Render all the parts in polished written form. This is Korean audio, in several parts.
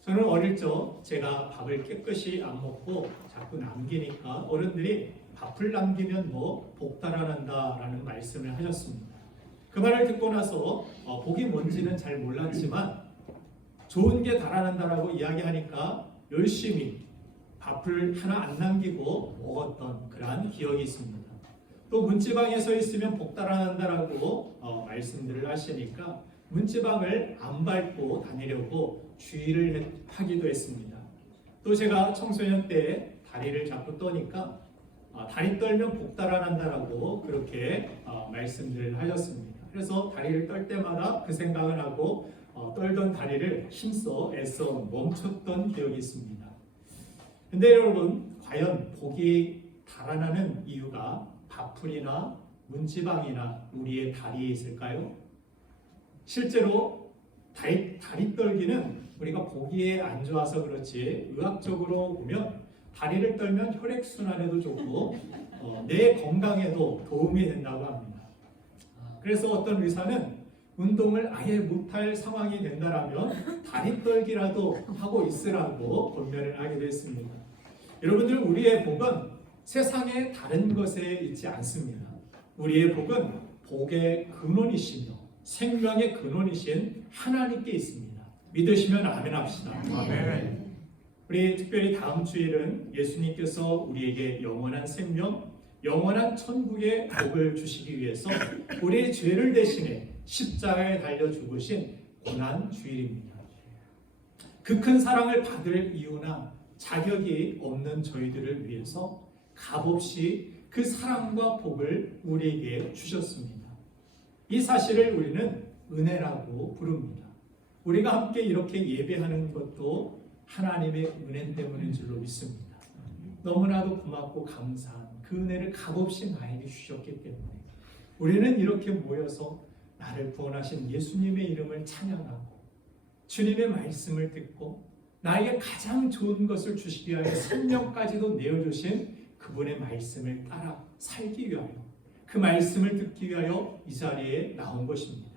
저는 어릴 적 제가 밥을 깨끗이 안 먹고 자꾸 남기니까 어른들이 밥을 남기면 뭐 복 달아난다라는 말씀을 하셨습니다. 그 말을 듣고 나서 복이 뭔지는 잘 몰랐지만 좋은 게 달아난다라고 이야기하니까 열심히 밥을 하나 안 남기고 먹었던 그러한 기억이 있습니다. 또 문지방에 서 있으면 복 달아난다라고 말씀들을 하시니까 문지방을 안 밟고 다니려고 주의를 하기도 했습니다. 또 제가 청소년 때 다리를 자꾸 떠니까 다리 떨면 복 달아난다라고 그렇게 말씀들을 하셨습니다. 그래서 다리를 떨 때마다 그 생각을 하고 떨던 다리를 힘써 애써 멈췄던 기억이 있습니다. 근데 여러분, 과연 복이 달아나는 이유가 밥풀이나 문지방이나 우리의 다리에 있을까요? 실제로 다리 떨기는 우리가 보기에 안 좋아서 그렇지 의학적으로 보면 다리를 떨면 혈액순환에도 좋고 내 건강에도 도움이 된다고 합니다. 그래서 어떤 의사는 운동을 아예 못할 상황이 된다라면 다리 떨기라도 하고 있으라고 권면을 하기도 했습니다. 여러분들, 우리의 복은 세상의 다른 것에 있지 않습니다. 우리의 복은 복의 근원이시며 생명의 근원이신 하나님께 있습니다. 믿으시면 아멘 합시다. 아멘. 우리 특별히 다음 주일은 예수님께서 우리에게 영원한 생명, 영원한 천국의 복을 주시기 위해서 우리의 죄를 대신해 십자가에 달려 죽으신 고난 주일입니다. 그 큰 사랑을 받을 이유나 자격이 없는 저희들을 위해서 값없이 그 사랑과 복을 우리에게 주셨습니다. 이 사실을 우리는 은혜라고 부릅니다. 우리가 함께 이렇게 예배하는 것도 하나님의 은혜 때문인 줄로 믿습니다. 너무나도 고맙고 감사한 그 은혜를 값없이 나에게 주셨기 때문에 우리는 이렇게 모여서 나를 구원하신 예수님의 이름을 찬양하고 주님의 말씀을 듣고 나에게 가장 좋은 것을 주시기 위하여 생명까지도 내어주신 그분의 말씀을 따라 살기 위하여, 그 말씀을 듣기 위하여 이 자리에 나온 것입니다.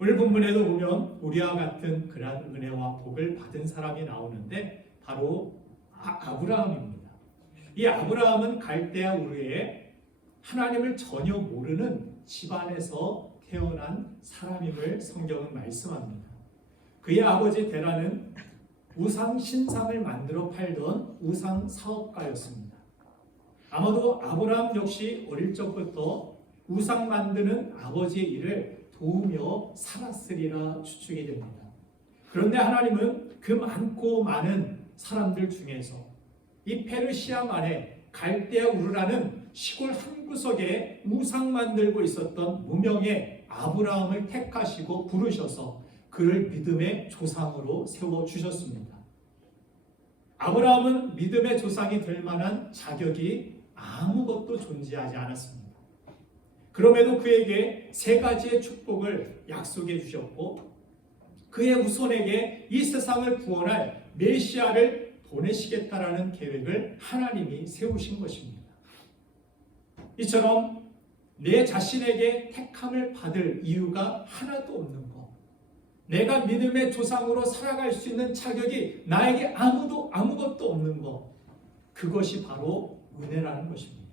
오늘 본문에도 보면 우리와 같은 그러한 은혜와 복을 받은 사람이 나오는데 바로 아브라함입니다. 이 아브라함은 갈대아 우르에 하나님을 전혀 모르는 집안에서 태어난 사람임을 성경은 말씀합니다. 그의 아버지 데라는 우상 신상을 만들어 팔던 우상 사업가였습니다. 아마도 아브라함 역시 어릴 적부터 우상 만드는 아버지의 일을 도우며 살았으리라 추측이 됩니다. 그런데 하나님은 그 많고 많은 사람들 중에서 이 페르시아만의 갈대아 우르라는 시골 한 구석에 우상 만들고 있었던 무명의 아브라함을 택하시고 부르셔서 그를 믿음의 조상으로 세워주셨습니다. 아브라함은 믿음의 조상이 될 만한 자격이 아무것도 존재하지 않았습니다. 그럼에도 그에게 세 가지의 축복을 약속해 주셨고 그의 후손에게 이 세상을 구원할 메시아를 보내시겠다라는 계획을 하나님이 세우신 것입니다. 이처럼 내 자신에게 택함을 받을 이유가 하나도 없는 것, 내가 믿음의 조상으로 살아갈 수 있는 자격이 나에게 아무것도 없는 것, 그것이 바로 은혜라는 것입니다.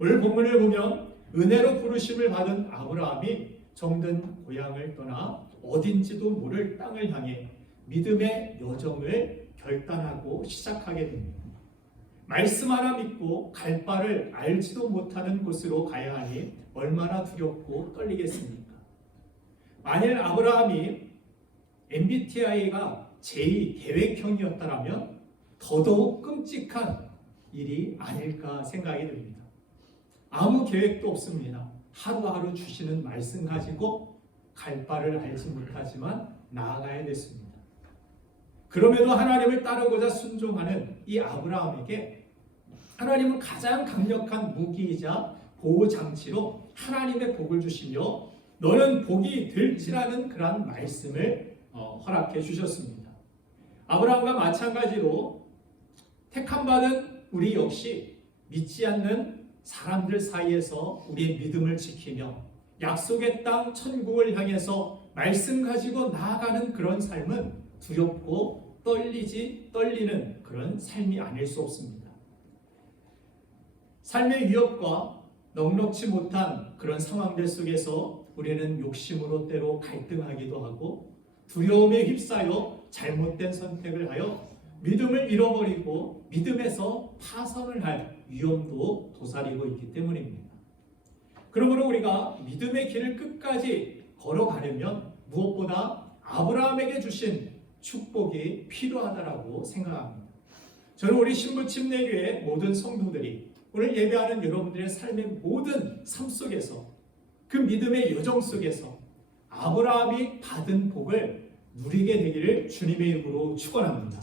오늘 본문을 보면 은혜로 부르심을 받은 아브라함이 정든 고향을 떠나 어딘지도 모를 땅을 향해 믿음의 여정을 결단하고 시작하게 됩니다. 말씀 하나 믿고 갈 바를 알지도 못하는 곳으로 가야 하니 얼마나 두렵고 떨리겠습니까? 만일 아브라함이 MBTI가 제2 계획형이었다면 더더욱 끔찍한 일이 아닐까 생각이 듭니다. 아무 계획도 없습니다. 하루하루 주시는 말씀 가지고 갈 바를 알지 못하지만 나아가야 됐습니다. 그럼에도 하나님을 따르고자 순종하는 이 아브라함에게 하나님은 가장 강력한 무기이자 보호장치로 하나님의 복을 주시며 너는 복이 될지라는 그러한 말씀을 허락해 주셨습니다. 아브라함과 마찬가지로 택함받은 우리 역시 믿지 않는 사람들 사이에서 우리의 믿음을 지키며 약속의 땅 천국을 향해서 말씀 가지고 나아가는 그런 삶은 두렵고 떨리는 그런 삶이 아닐 수 없습니다. 삶의 위협과 넉넉지 못한 그런 상황들 속에서 우리는 욕심으로 때로 갈등하기도 하고 두려움에 휩싸여 잘못된 선택을 하여 믿음을 잃어버리고 믿음에서 파선을 할 위험도 도사리고 있기 때문입니다. 그러므로 우리가 믿음의 길을 끝까지 걸어가려면 무엇보다 아브라함에게 주신 축복이 필요하다라고 생각합니다. 저는 우리 신부침례교회 모든 성도들이 오늘 예배하는 여러분들의 삶의 모든 삶 속에서 그 믿음의 여정 속에서 아브라함이 받은 복을 누리게 되기를 주님의 이름으로 축원합니다.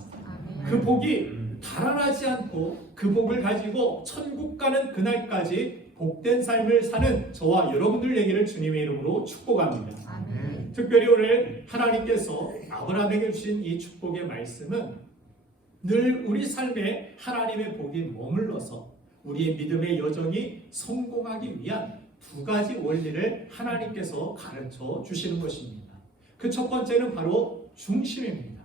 그 복이 달아나지 않고 그 복을 가지고 천국 가는 그날까지 복된 삶을 사는 저와 여러분들 되기를 주님의 이름으로 축복합니다. 아멘. 특별히 오늘 하나님께서 아브라함에게 주신 이 축복의 말씀은 늘 우리 삶에 하나님의 복이 머물러서 우리의 믿음의 여정이 성공하기 위한 두 가지 원리를 하나님께서 가르쳐 주시는 것입니다. 그 첫 번째는 바로 중심입니다.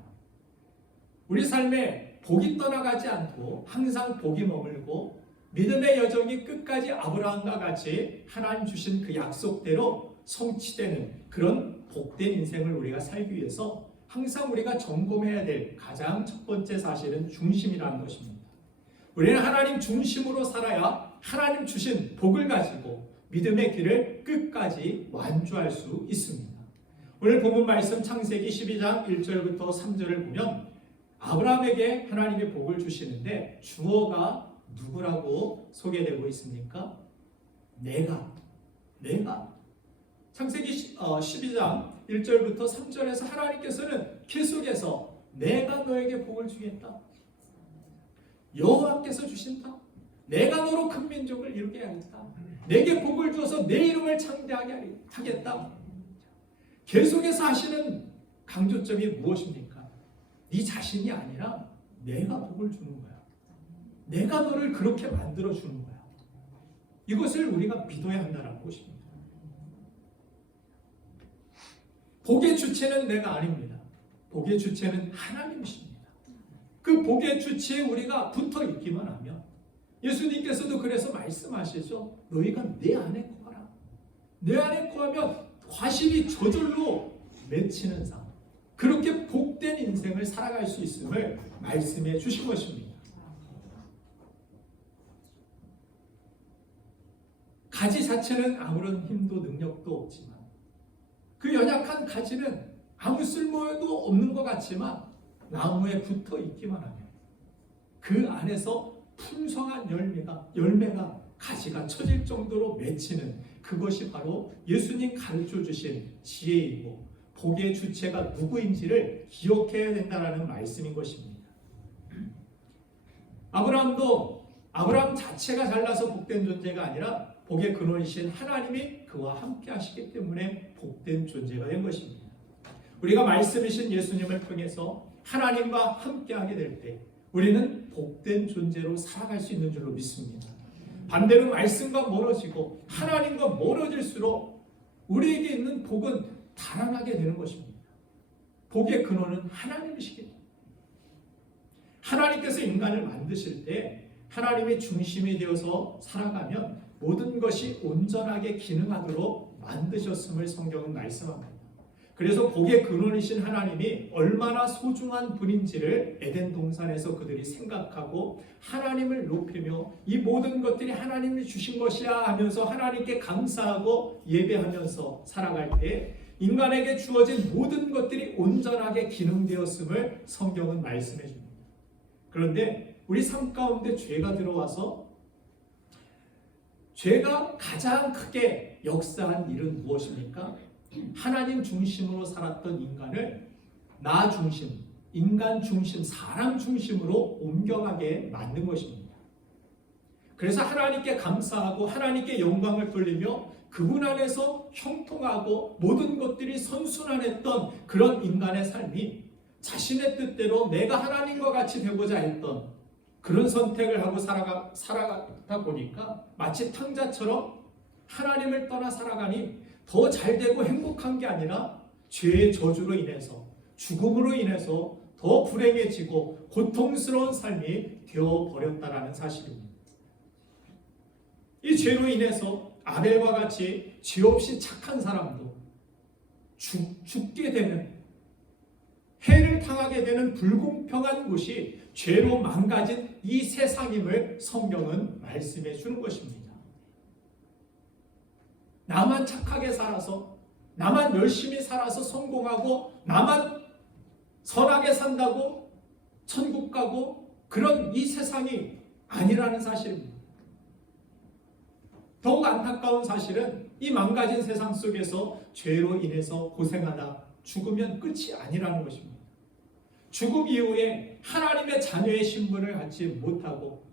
우리 삶에 복이 떠나가지 않고 항상 복이 머물고 믿음의 여정이 끝까지 아브라함과 같이 하나님 주신 그 약속대로 성취되는 그런 복된 인생을 우리가 살기 위해서 항상 우리가 점검해야 될 가장 첫 번째 사실은 중심이라는 것입니다. 우리는 하나님 중심으로 살아야 하나님 주신 복을 가지고 믿음의 길을 끝까지 완주할 수 있습니다. 오늘 본문 말씀 창세기 12장 1절부터 3절을 보면 아브라함에게 하나님의 복을 주시는데 주어가 누구라고 소개되고 있습니까? 내가 창세기 12장 1절부터 3절에서 하나님께서는 계속해서 내가 너에게 복을 주겠다. 여호와께서 주신다. 내가 너로 큰 민족을 이루게 하겠다. 내게 복을 주어서 내 이름을 창대하게 하겠다. 계속해서 하시는 강조점이 무엇입니까? 네 자신이 아니라 내가 복을 주는 거야. 내가 너를 그렇게 만들어 주는 거야. 이것을 우리가 믿어야 한다는 것입니다. 복의 주체는 내가 아닙니다. 복의 주체는 하나님이십니다. 그 복의 주체에 우리가 붙어 있기만 하면 예수님께서도 그래서 말씀하시죠. 너희가 내 안에 거하라. 내 안에 거하면 과실이 저절로 맺히는 삶. 그렇게 복된 인생을 살아갈 수 있음을 말씀해 주신 것입니다. 가지 자체는 아무런 힘도 능력도 없지만 그 연약한 가지는 아무 쓸모도 없는 것 같지만 나무에 붙어 있기만 하면 그 안에서 풍성한 열매가 가지가 처질 정도로 맺히는 그것이 바로 예수님 가르쳐 주신 지혜이고 복의 주체가 누구인지를 기억해야 된다는 말씀인 것입니다. 아브라함 자체가 잘나서 복된 존재가 아니라 복의 근원이신 하나님이 그와 함께 하시기 때문에 복된 존재가 된 것입니다. 우리가 말씀이신 예수님을 통해서 하나님과 함께하게 될 때 우리는 복된 존재로 살아갈 수 있는 줄로 믿습니다. 반대로 말씀과 멀어지고 하나님과 멀어질수록 우리에게 있는 복은 달아나게 되는 것입니다. 복의 근원은 하나님이시기 때문에 하나님께서 인간을 만드실 때 하나님의 중심이 되어서 살아가면 모든 것이 온전하게 기능하도록 만드셨음을 성경은 말씀합니다. 그래서 복의 근원이신 하나님이 얼마나 소중한 분인지를 에덴 동산에서 그들이 생각하고 하나님을 높이며 이 모든 것들이 하나님이 주신 것이야 하면서 하나님께 감사하고 예배하면서 살아갈 때 인간에게 주어진 모든 것들이 온전하게 기능되었음을 성경은 말씀해 줍니다. 그런데 우리 삶 가운데 죄가 들어와서 죄가 가장 크게 역사한 일은 무엇입니까? 하나님 중심으로 살았던 인간을 나 중심, 인간 중심, 사람 중심으로 옮겨가게 만든 것입니다. 그래서 하나님께 감사하고 하나님께 영광을 돌리며 그분 안에서 형통하고 모든 것들이 선순환했던 그런 인간의 삶이 자신의 뜻대로 내가 하나님과 같이 되고자 했던 그런 선택을 하고 살아가다 보니까 마치 탕자처럼 하나님을 떠나 살아가니 더 잘되고 행복한 게 아니라 죄의 저주로 인해서 죽음으로 인해서 더 불행해지고 고통스러운 삶이 되어버렸다라는 사실입니다. 이 죄로 인해서 아벨과 같이 죄 없이 착한 사람도 죽게 되는, 해를 당하게 되는 불공평한 곳이 죄로 망가진 이 세상임을 성경은 말씀해 주는 것입니다. 나만 착하게 살아서, 나만 열심히 살아서 성공하고, 나만 선하게 산다고 천국 가고, 그런 이 세상이 아니라는 사실입니다. 더욱 안타까운 사실은 이 망가진 세상 속에서 죄로 인해서 고생하다 죽으면 끝이 아니라는 것입니다. 죽음 이후에 하나님의 자녀의 신분을 갖지 못하고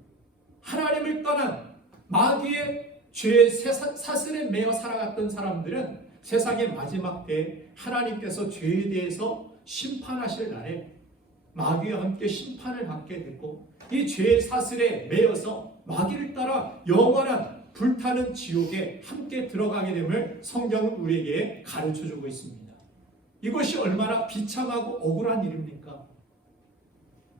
하나님을 떠난 마귀의 죄의 사슬에 매여 살아갔던 사람들은 세상의 마지막 때에 하나님께서 죄에 대해서 심판하실 날에 마귀와 함께 심판을 받게 됐고, 이 죄의 사슬에 매여서 마귀를 따라 영원한 불타는 지옥에 함께 들어가게 됨을 성경은 우리에게 가르쳐주고 있습니다. 이것이 얼마나 비참하고 억울한 일입니까?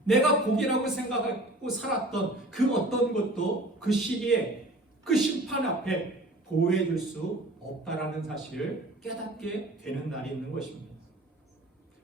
내가 복이라고 생각하고 살았던 그 어떤 것도 그 시기에 그 심판 앞에 보호해 줄 수 없다라는 사실을 깨닫게 되는 날이 있는 것입니다.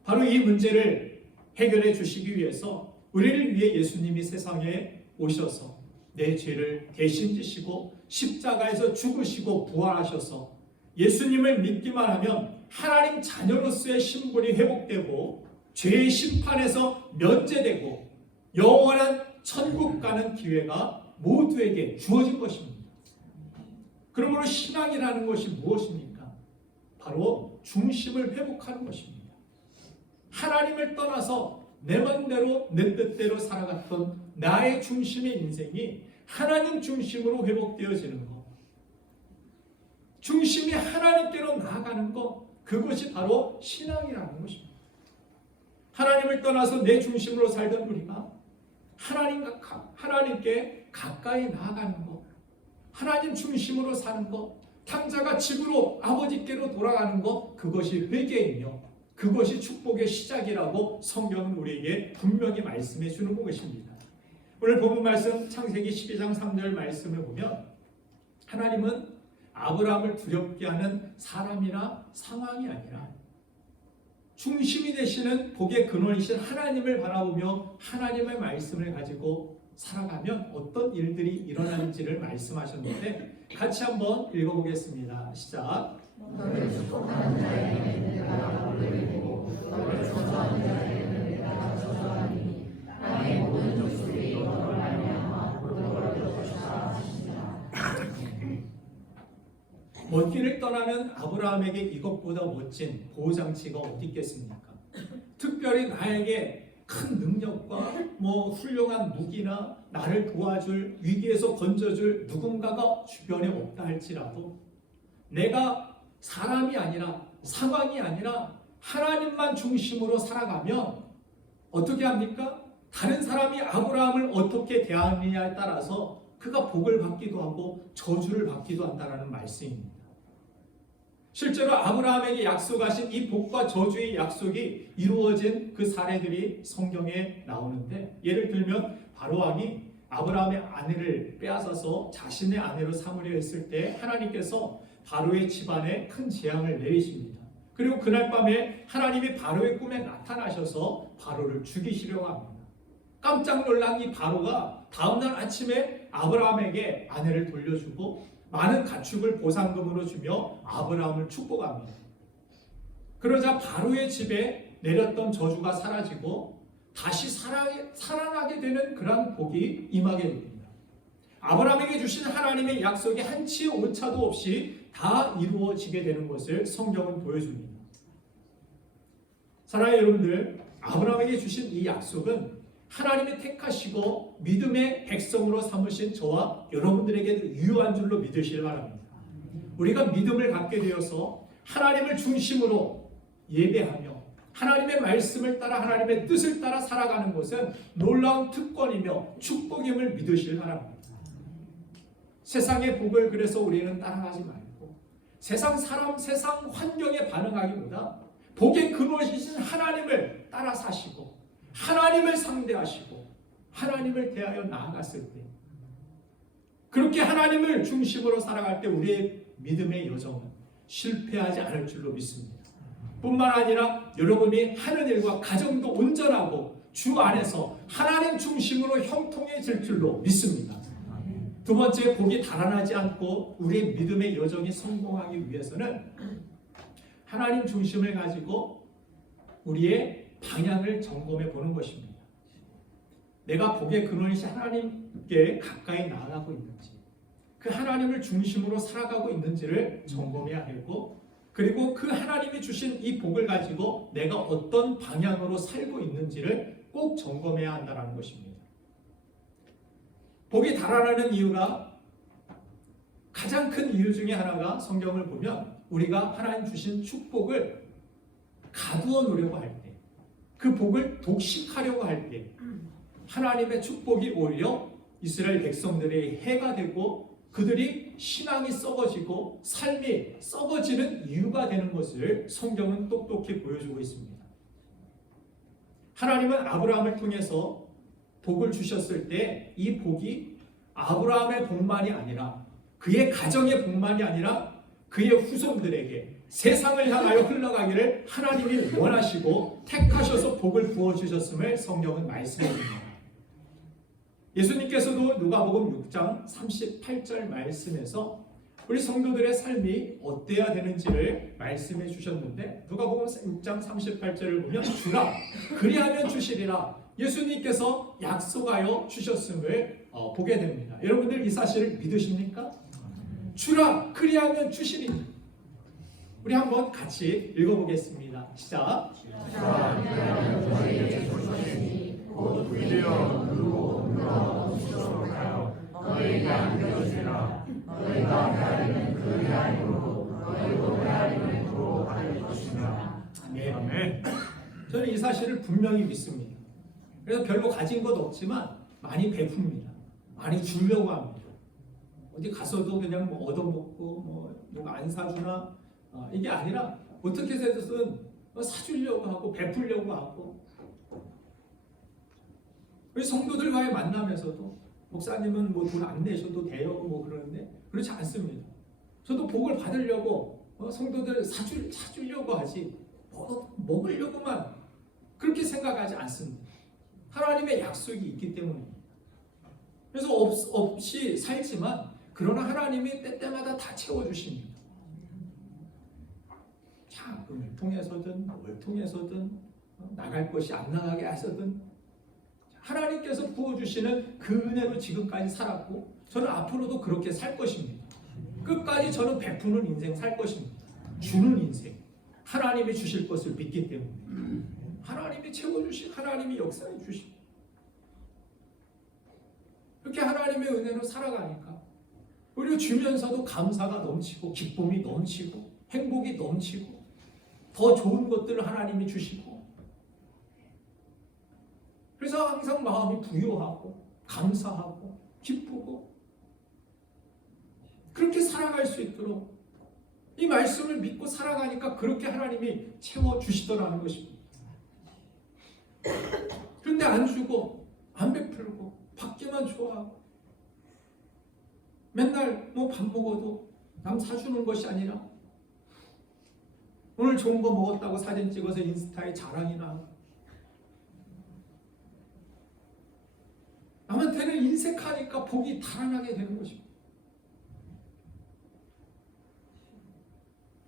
바로 이 문제를 해결해 주시기 위해서 우리를 위해 예수님이 세상에 오셔서 내 죄를 대신 지시고 십자가에서 죽으시고 부활하셔서 예수님을 믿기만 하면 하나님 자녀로서의 신분이 회복되고 죄의 심판에서 면제되고 영원한 천국 가는 기회가 모두에게 주어진 것입니다. 그러므로 신앙이라는 것이 무엇입니까? 바로 중심을 회복하는 것입니다. 하나님을 떠나서 내 맘대로 내 뜻대로 살아갔던 나의 중심의 인생이 하나님 중심으로 회복되어지는 것, 중심이 하나님께로 나아가는 것, 그것이 바로 신앙이라는 것입니다. 하나님을 떠나서 내 중심으로 살던 우리가 하나님께 가까이 나아가는 것, 하나님 중심으로 사는 것, 탕자가 집으로 아버지께로 돌아가는 것, 그것이 회개이며 그것이 축복의 시작이라고 성경은 우리에게 분명히 말씀해 주는 것입니다. 오늘 본문 말씀 창세기 12장 3절 말씀을 보면 하나님은 아브라함을 두렵게 하는 사람이나 상황이 아니라 중심이 되시는 복의 근원이신 하나님을 바라보며 하나님의 말씀을 가지고 살아가면 어떤 일들이 일어나는지를 말씀하셨는데 같이 한번 읽어보겠습니다. 시작. 너를 축복하는 자에게는 내가 복을 내리고 너를 저주하는 자에게는 내가 저주하리니 땅의 모든 족속이 너를 말미암아 복을 얻을 것이라 하시니라. 먼 길을 떠나는 아브라함에게 이것보다 멋진 보호장치가 어디 있겠습니까? 특별히 나에게 큰 능력과 훌륭한 무기나 나를 도와줄, 위기에서 건져줄 누군가가 주변에 없다 할지라도 내가 사람이 아니라 상황이 아니라 하나님만 중심으로 살아가면 어떻게 합니까? 다른 사람이 아브라함을 어떻게 대하느냐에 따라서 그가 복을 받기도 하고 저주를 받기도 한다는 말씀입니다. 실제로 아브라함에게 약속하신 이 복과 저주의 약속이 이루어진 그 사례들이 성경에 나오는데, 예를 들면 바로왕이 아브라함의 아내를 빼앗아서 자신의 아내로 삼으려 했을 때 하나님께서 바로의 집안에 큰 재앙을 내리십니다. 그리고 그날 밤에 하나님이 바로의 꿈에 나타나셔서 바로를 죽이시려고 합니다. 깜짝 놀란 이 바로가 다음날 아침에 아브라함에게 아내를 돌려주고 많은 가축을 보상금으로 주며 아브라함을 축복합니다. 그러자 바로의 집에 내렸던 저주가 사라지고 다시 살아나게 되는 그런 복이 임하게 됩니다. 아브라함에게 주신 하나님의 약속이 한치 오차도 없이 다 이루어지게 되는 것을 성경은 보여줍니다. 사랑하는 여러분들, 아브라함에게 주신 이 약속은 하나님이 택하시고 믿음의 백성으로 삼으신 저와 여러분들에게도 유효한 줄로 믿으시기 바랍니다. 우리가 믿음을 갖게 되어서 하나님을 중심으로 예배하며 하나님의 말씀을 따라 하나님의 뜻을 따라 살아가는 것은 놀라운 특권이며 축복임을 믿으시기 바랍니다. 세상의 복을 그래서 우리는 따라가지 말고 세상 사람, 세상 환경에 반응하기보다 복의 근원이신 하나님을 따라 사시고 하나님을 상대하시고 하나님을 대하여 나아갔을 때, 그렇게 하나님을 중심으로 살아갈 때 우리의 믿음의 여정은 실패하지 않을 줄로 믿습니다. 뿐만 아니라 여러분이 하는 일과 가정도 온전하고 주 안에서 하나님 중심으로 형통해질 줄로 믿습니다. 두 번째, 복이 달아나지 않고 우리의 믿음의 여정이 성공하기 위해서는 하나님 중심을 가지고 우리의 방향을 점검해 보는 것입니다. 내가 복의 근원이신 하나님께 가까이 나아가고 있는지, 그 하나님을 중심으로 살아가고 있는지를 점검해야 하고, 그리고 그 하나님이 주신 이 복을 가지고 내가 어떤 방향으로 살고 있는지를 꼭 점검해야 한다는 것입니다. 복이 달아나는 이유가, 가장 큰 이유 중에 하나가 성경을 보면 우리가 하나님 주신 축복을 가두어 놓으려고 할 때, 그 복을 독식하려고 할 때 하나님의 축복이 오히려 이스라엘 백성들의 해가 되고 그들이 신앙이 썩어지고 삶이 썩어지는 이유가 되는 것을 성경은 똑똑히 보여주고 있습니다. 하나님은 아브라함을 통해서 복을 주셨을 때 이 복이 아브라함의 복만이 아니라, 그의 가정의 복만이 아니라 그의 후손들에게 세상을 향하여 흘러가기를 하나님이 원하시고 택하셔서 복을 부어주셨음을 성경은 말씀합니다. 예수님께서도 누가복음 6장 38절 말씀에서 우리 성도들의 삶이 어때야 되는지를 말씀해 주셨는데, 누가복음 6장 38절을 보면 주라 그리하면 주시리라 예수님께서 약속하여 주셨음을 보게 됩니다. 여러분들 이 사실을 믿으십니까? 주라 그리하면 주시리. 우리 한번 같이 읽어보겠습니다. 시작. 너희에게 안겨주시라. 너희가 헤아리는 그 헤아림으로 너희도 헤아림을 주로 받을 것이라. 아멘. 저는 이 사실을 분명히 믿습니다. 그래서 별로 가진 것 없지만 많이 베풉니다. 많이 주려고 합니다. 어디 가서도 그냥 뭐 얻어먹고 누가 안 사주나 이게 아니라 어떻게 해서든 사주려고 하고 베풀려고 하고, 우리 성도들과의 만남에서도 목사님은 뭐 돈 안 내셔도 돼요 뭐 그러는데 그렇지 않습니다. 저도 복을 받으려고 성도들 사주려고 하지 먹으려고만 그렇게 생각하지 않습니다. 하나님의 약속이 있기 때문입니다. 그래서 없이 살지만 그러나 하나님이 때때마다 다 채워주십니다. 자금을 통해서든 뭘 통해서든 나갈 것이 안 나가게 하서든 하나님께서 부어주시는 그 은혜로 지금까지 살았고, 저는 앞으로도 그렇게 살 것입니다. 끝까지 저는 베푸는 인생 살 것입니다. 주는 인생, 하나님이 주실 것을 믿기 때문에 하나님이 채워주신, 하나님이 역사해 주신, 그렇게 하나님의 은혜로 살아가니까 우리가 주면서도 감사가 넘치고 기쁨이 넘치고 행복이 넘치고 더 좋은 것들을 하나님이 주시고, 그래서 항상 마음이 부유하고 감사하고 기쁘고 그렇게 살아갈 수 있도록 이 말씀을 믿고 살아가니까 그렇게 하나님이 채워주시더라는 것입니다. 그런데 안 주고 안 베풀고 받기만 좋아하고 맨날 뭐 밥 먹어도 남 사주는 것이 아니라 오늘 좋은 거 먹었다고 사진 찍어서 인스타에 자랑이나 하고, 남한테는 인색하니까 복이 달아나게 되는 것입니다.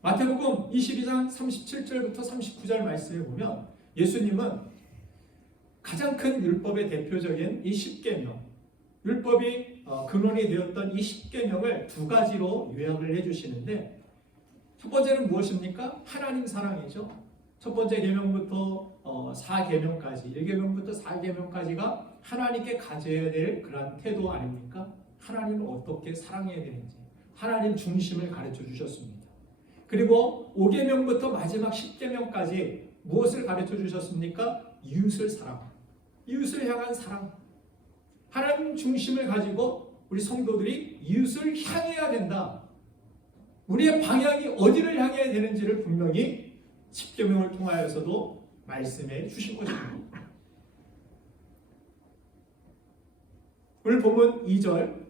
마태복음 22장 37절부터 39절 말씀을 보면 예수님은 가장 큰 율법의 대표적인 이 10계명, 율법이 근원이 되었던 이 10계명을 두 가지로 요약을 해주시는데, 첫 번째는 무엇입니까? 하나님 사랑이죠. 첫 번째 계명부터 4계명까지, 1계명부터 4계명까지가 하나님께 가져야 될 그런 태도 아닙니까? 하나님을 어떻게 사랑해야 되는지 하나님 중심을 가르쳐 주셨습니다. 그리고 5계명부터 마지막 10계명까지 무엇을 가르쳐 주셨습니까? 이웃을 사랑, 이웃을 향한 사랑, 하나님 중심을 가지고 우리 성도들이 이웃을 향해야 된다. 우리의 방향이 어디를 향해야 되는지를 분명히 십계명을 통하여서도 말씀해 주신 것입니다. 오늘 본문 2절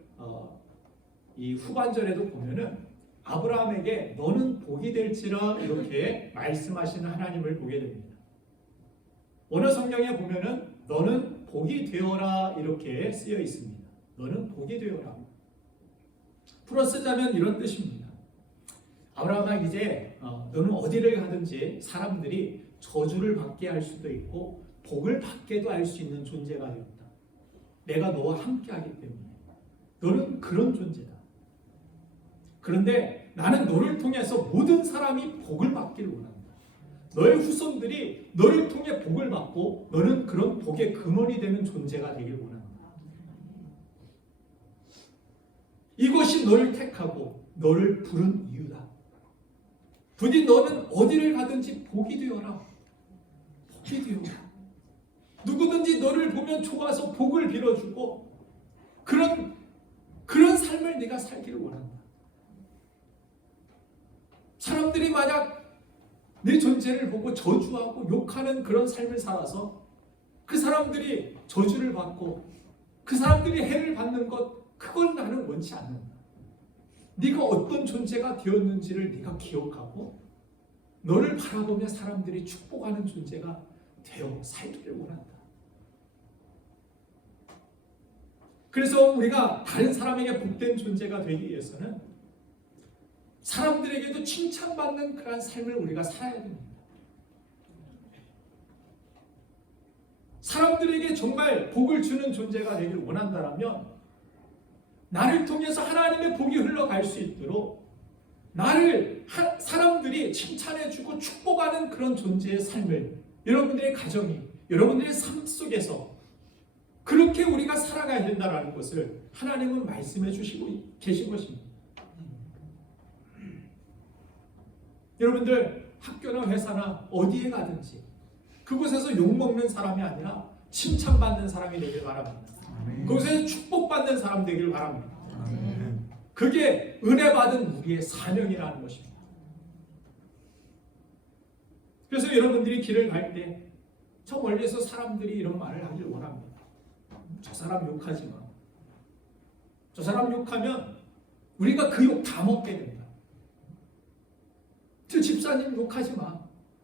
이 후반절에도 보면은 아브라함에게 너는 복이 될지라 이렇게 말씀하시는 하나님을 보게 됩니다. 원어 성경에 보면은 너는 복이 되어라 이렇게 쓰여 있습니다. 너는 복이 되어라. 풀어 쓰자면 이런 뜻입니다. 아브라함아 이제 너는 어디를 가든지 사람들이 저주를 받게 할 수도 있고 복을 받게도 할 수 있는 존재가 되었다. 내가 너와 함께하기 때문에 너는 그런 존재다. 그런데 나는 너를 통해서 모든 사람이 복을 받기를 원한다. 너의 후손들이 너를 통해 복을 받고 너는 그런 복의 근원이 되는 존재가 되길 원한다. 이것이 너를 택하고 너를 부른 이유다. 부디 너는 어디를 가든지 복이 되어라. 복이 되어라. 누구든지 너를 보면 좋아서 복을 빌어주고 그런 삶을 네가 살기를 원한다. 사람들이 만약 내 존재를 보고 저주하고 욕하는 그런 삶을 살아서 그 사람들이 저주를 받고 그 사람들이 해를 받는 것 그걸 나는 원치 않는다. 네가 어떤 존재가 되었는지를 네가 기억하고 너를 바라보며 사람들이 축복하는 존재가 되어 살기를 원한다. 그래서 우리가 다른 사람에게 복된 존재가 되기 위해서는 사람들에게도 칭찬받는 그런 삶을 우리가 살아야 됩니다. 사람들에게 정말 복을 주는 존재가 되길 원한다면 나를 통해서 하나님의 복이 흘러갈 수 있도록 나를 사람들이 칭찬해주고 축복하는 그런 존재의 삶을 여러분들의 가정이 여러분들의 삶 속에서 그렇게 우리가 살아가야 된다는 것을 하나님은 말씀해 주시고 계신 것입니다. 여러분들 학교나 회사나 어디에 가든지 그곳에서 욕먹는 사람이 아니라 칭찬받는 사람이 되길 바랍니다. 그곳에서 축복받는 사람 되길 바랍니다. 그게 은혜 받은 우리의 사명이라는 것입니다. 그래서 여러분들이 길을 갈 때 저 멀리서 사람들이 이런 말을 하길 원합니다. 저 사람 욕하지 마. 저 사람 욕하면 우리가 그 욕 다 먹게 된다. 저 집사님 욕하지 마.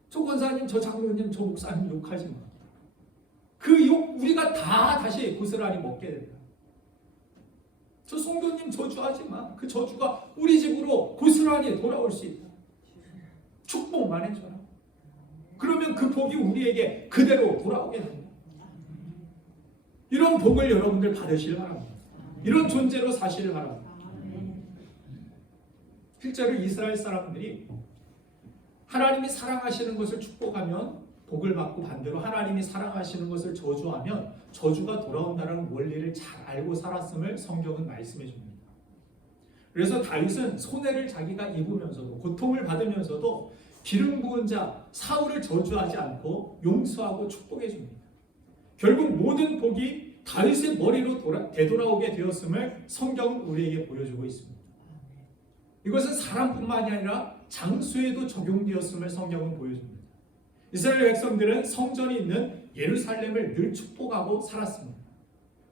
저 권사님, 저 장로님, 저 목사님 욕하지 마. 그 욕 우리가 다 다시 고스란히 먹게 된다. 저 성도님 저주하지 마. 그 저주가 우리 집으로 고스란히 돌아올 수 있다. 축복만 해줘라. 그러면 그 복이 우리에게 그대로 돌아오게 된다. 이런 복을 여러분들 받으시길 바랍니다. 이런 존재로 사시길 바랍니다. 실제로 이스라엘 사람들이 하나님이 사랑하시는 것을 축복하면 복을 받고 반대로 하나님이 사랑하시는 것을 저주하면 저주가 돌아온다는 원리를 잘 알고 살았음을 성경은 말씀해 줍니다. 그래서 다윗은 손해를 자기가 입으면서도 고통을 받으면서도 기름 부은 자 사울을 저주하지 않고 용서하고 축복해 줍니다. 결국 모든 복이 다윗의 머리로 되돌아오게 되었음을 성경은 우리에게 보여주고 있습니다. 이것은 사람뿐만이 아니라 장소에도 적용되었음을 성경은 보여줍니다. 이스라엘 백성들은 성전이 있는 예루살렘을 늘 축복하고 살았습니다.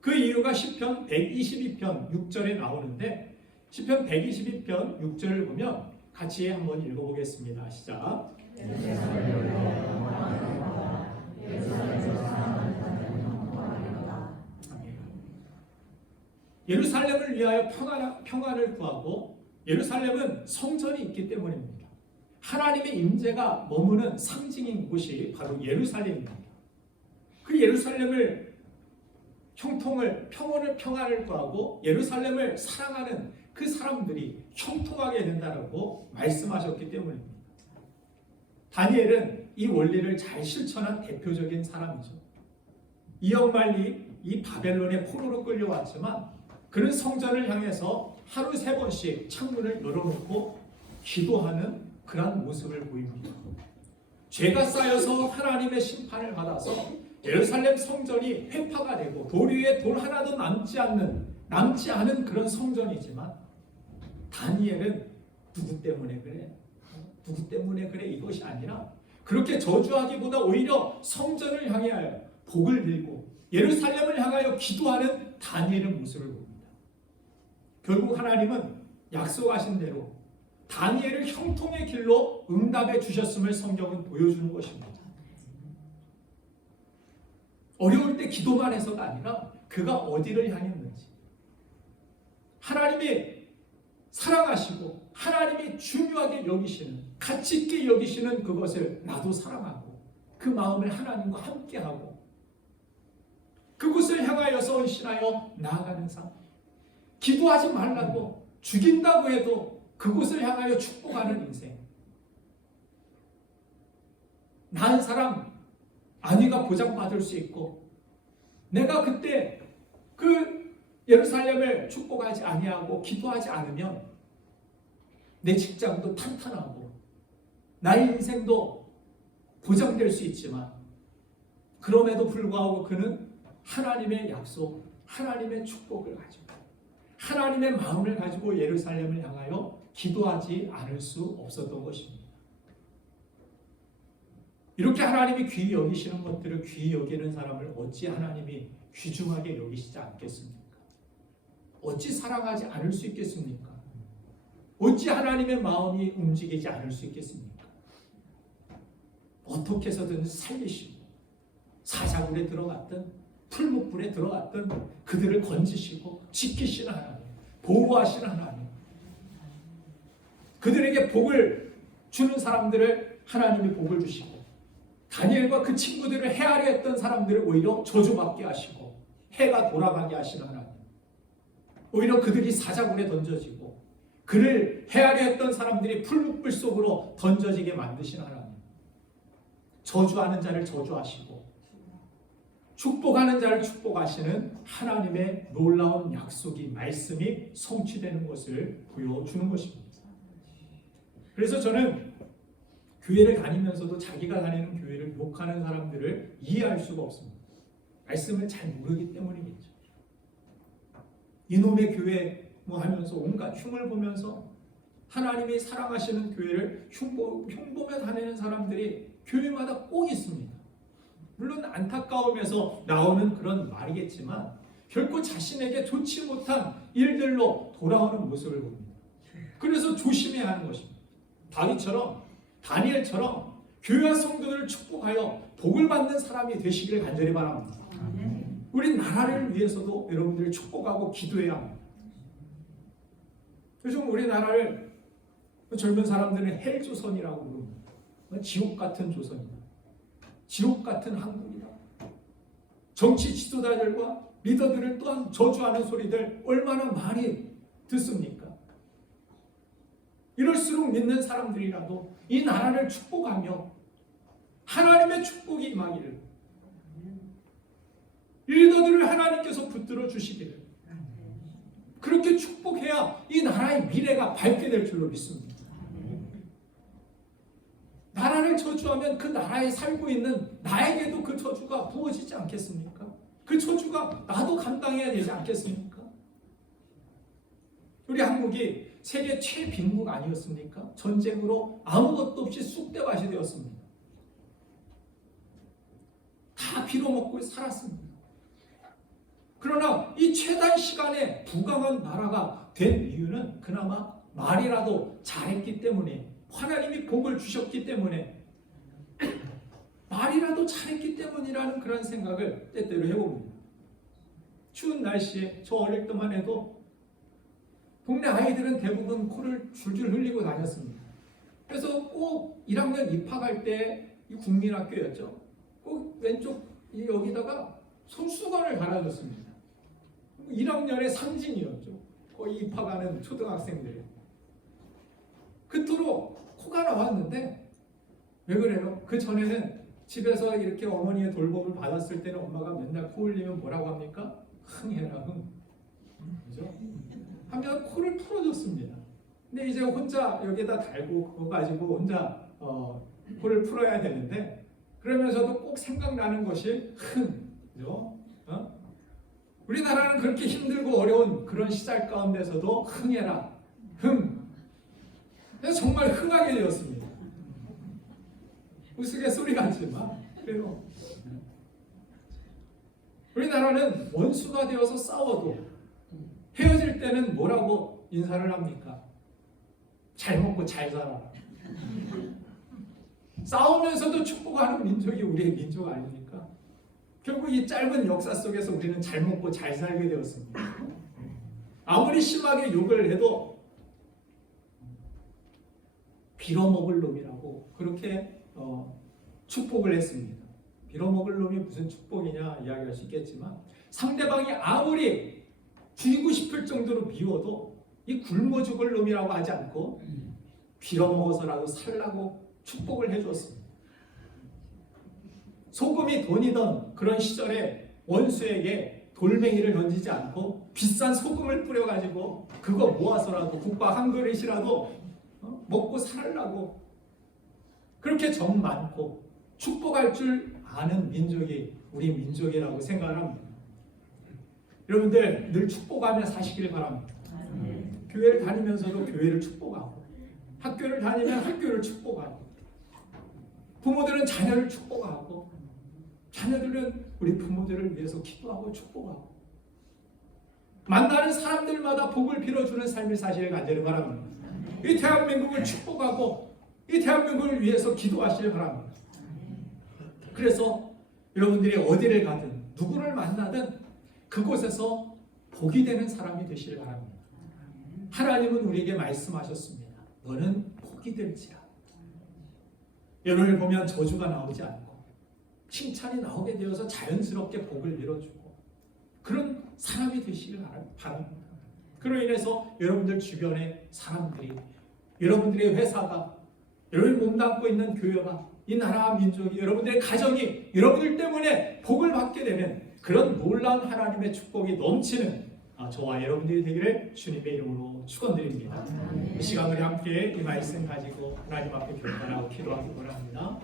그 이유가 시편 122편 6절에 나오는데 시편 122편 6절을 보면 같이 한번 읽어보겠습니다. 시작. 예루살렘을 위하여 평안을 구하고 예루살렘은 성전이 있기 때문입니다. 하나님의 임재가 머무는 상징인 곳이 바로 예루살렘입니다. 그 예루살렘을 평안을 구하고 예루살렘을 사랑하는 그 사람들이 형통하게 된다고 말씀하셨기 때문입니다. 다니엘은 이 원리를 잘 실천한 대표적인 사람이죠. 이역말리 이 바벨론의 포로로 끌려왔지만 그는 성전을 향해서 하루 3번씩 창문을 열어놓고 기도하는 그런 모습을 보입니다. 죄가 쌓여서 하나님의 심판을 받아서 예루살렘 성전이 회파가 되고 돌 위에 돌 하나도 남지 않은 그런 성전이지만 다니엘은 누구 때문에 그래? 누구 때문에 그래? 이것이 아니라 그렇게 저주하기보다 오히려 성전을 향하여 복을 빌고 예루살렘을 향하여 기도하는 다니엘의 모습을 봅니다. 결국 하나님은 약속하신 대로 다니엘을 형통의 길로 응답해 주셨음을 성경은 보여주는 것입니다. 어려울 때 기도만 해서가 아니라 그가 어디를 향했는지, 하나님이 사랑하시고 하나님이 중요하게 여기시는, 가치 있게 여기시는 그것을 나도 사랑하고 그 마음을 하나님과 함께하고 그곳을 향하여서 헌신하여 나아가는 삶. 기도하지 말라고 죽인다고 해도 그곳을 향하여 축복하는 인생. 난 사람 안위가 보장받을 수 있고, 내가 그때 그 예루살렘을 축복하지 아니하고 기도하지 않으면 내 직장도 탄탄하고 나의 인생도 보장될 수 있지만, 그럼에도 불구하고 그는 하나님의 약속, 하나님의 축복을 가지고 하나님의 마음을 가지고 예루살렘을 향하여 기도하지 않을 수 없었던 것입니다. 이렇게 하나님이 귀히 여기시는 것들을 귀히 여기는 사람을 어찌 하나님이 귀중하게 여기시지 않겠습니까? 어찌 사랑하지 않을 수 있겠습니까? 어찌 하나님의 마음이 움직이지 않을 수 있겠습니까? 어떻게 해서든 살리시고 사자굴에 들어갔든 풀무불에 들어갔든 그들을 건지시고 지키시는 하나님, 보호하시는 하나님, 그들에게 복을 주는 사람들을 하나님이 복을 주시고, 다니엘과 그 친구들을 헤아려 했던 사람들을 오히려 저주받게 하시고 해가 돌아가게 하시는 하나님, 오히려 그들이 사자굴에 던져지고 그를 헤아려 했던 사람들이 풀무불 속으로 던져지게 만드시는 하나님, 저주하는 자를 저주하시고 축복하는 자를 축복하시는 하나님의 놀라운 약속이, 말씀이 성취되는 것을 보여주는 것입니다. 그래서 저는 교회를 다니면서도 자기가 다니는 교회를 욕하는 사람들을 이해할 수가 없습니다. 말씀을 잘 모르기 때문이겠죠. 이놈의 교회 뭐 하면서 온갖 흉을 보면서 하나님이 사랑하시는 교회를 흉보며 다니는 사람들이 교회마다 꼭 있습니다. 물론 안타까움에서 나오는 그런 말이겠지만 결코 자신에게 좋지 못한 일들로 돌아오는 모습을 봅니다. 그래서 조심해야 하는 것입니다. 다윗처럼, 다니엘처럼 교회와 성도들을 축복하여 복을 받는 사람이 되시기를 간절히 바랍니다. 우리 나라를 위해서도 여러분들이 축복하고 기도해야 합니다. 요즘 우리나라를 젊은 사람들은 헬조선이라고 부릅니다. 지옥 같은 조선이다. 지옥 같은 한국이다. 정치 지도자들과 리더들을 또한 저주하는 소리들 얼마나 많이 듣습니까? 이럴수록 믿는 사람들이라도 이 나라를 축복하며 하나님의 축복이 임하기를, 리더들을 하나님께서 붙들어 주시기를, 그렇게 축복해야 이 나라의 미래가 밝게 될 줄로 믿습니다. 나라를 저주하면 그 나라에 살고 있는 나에게도 그 저주가 부어지지 않겠습니까? 그 저주가 나도 감당해야 되지 않겠습니까? 우리 한국이 세계 최빈국 아니었습니까? 전쟁으로 아무것도 없이 쑥대밭이 되었습니다. 다 빌어먹고 살았습니다. 그러나 이 최단 시간에 부강한 나라가 된 이유는 그나마 말이라도 잘했기 때문에, 하나님이 복을 주셨기 때문에, 말이라도 잘했기 때문이라는 그런 생각을 때때로 해봅니다. 추운 날씨에 저 어릴 때만 해도 동네 아이들은 대부분 코를 줄줄 흘리고 다녔습니다. 그래서 꼭 1학년 입학할 때 이 국민학교였죠. 꼭 왼쪽 여기다가 손수건을 달아줬습니다. 1학년의 상징이었죠. 거의 입학하는 초등학생들이. 그토록 코가 나왔는데 왜 그래요? 그 전에는 집에서 이렇게 어머니의 돌봄을 받았을 때는 엄마가 맨날 코 흘리면 뭐라고 합니까? 흥해라 흥. 그죠? 하면 코를 풀어줬습니다. 근데 이제 혼자 여기다 달고 그거 가지고 혼자 코를 풀어야 되는데, 그러면서도 꼭 생각나는 것이 흥. 그죠? 우리나라는 그렇게 힘들고 어려운 그런 시절 가운데서도 흥해라 흥. 그래서 정말 흥하게 되었습니다. 우스갯소리 같지만 그래요. 우리나라는 원수가 되어서 싸워도 헤어질 때는 뭐라고 인사를 합니까? 잘 먹고 잘 살아라. 싸우면서도 축복하는 민족이 우리의 민족 아닙니까? 결국 이 짧은 역사 속에서 우리는 잘 먹고 잘 살게 되었습니다. 아무리 심하게 욕을 해도 빌어먹을 놈이라고 그렇게 축복을 했습니다. 빌어먹을 놈이 무슨 축복이냐 이야기할 수 있겠지만 상대방이 아무리 죽이고 싶을 정도로 미워도 이 굶어 죽을 놈이라고 하지 않고 빌어먹어서라도 살라고 축복을 해주었습니다. 소금이 돈이던 그런 시절에 원수에게 돌멩이를 던지지 않고 비싼 소금을 뿌려가지고 그거 모아서라도 국밥 한 그릇이라도 먹고 살라고 그렇게 정 많고 축복할 줄 아는 민족이 우리 민족이라고 생각을 합니다. 여러분들 늘 축복하며 사시길 바랍니다. 교회를 다니면서도 교회를 축복하고 학교를 다니면 학교를 축복하고 부모들은 자녀를 축복하고 자녀들은 우리 부모들을 위해서 기도하고 축복하고 만나는 사람들마다 복을 빌어주는 삶을 사시길 간절히 바랍니다. 이 대한민국을 축복하고 이 대한민국을 위해서 기도하시길 바랍니다. 그래서 여러분들이 어디를 가든 누구를 만나든 그곳에서 복이 되는 사람이 되시길 바랍니다. 하나님은 우리에게 말씀하셨습니다. 너는 복이 될지라. 여러분을 보면 저주가 나오지 않고 칭찬이 나오게 되어서 자연스럽게 복을 밀어주고 그런 사람이 되시길 바랍니다. 그로 인해서 여러분들 주변의 사람들이 여러분들의 회사가 여러분이 몸담고 있는 교회가 이 나라와 민족이 여러분들의 가정이 여러분들 때문에 복을 받게 되는 그런 놀라운 하나님의 축복이 넘치는 저와 여러분들이 되기를 주님의 이름으로 축원드립니다. 이 시간 우리 함께 이 말씀 가지고 하나님 앞에 결단하고 기도하기 원합니다.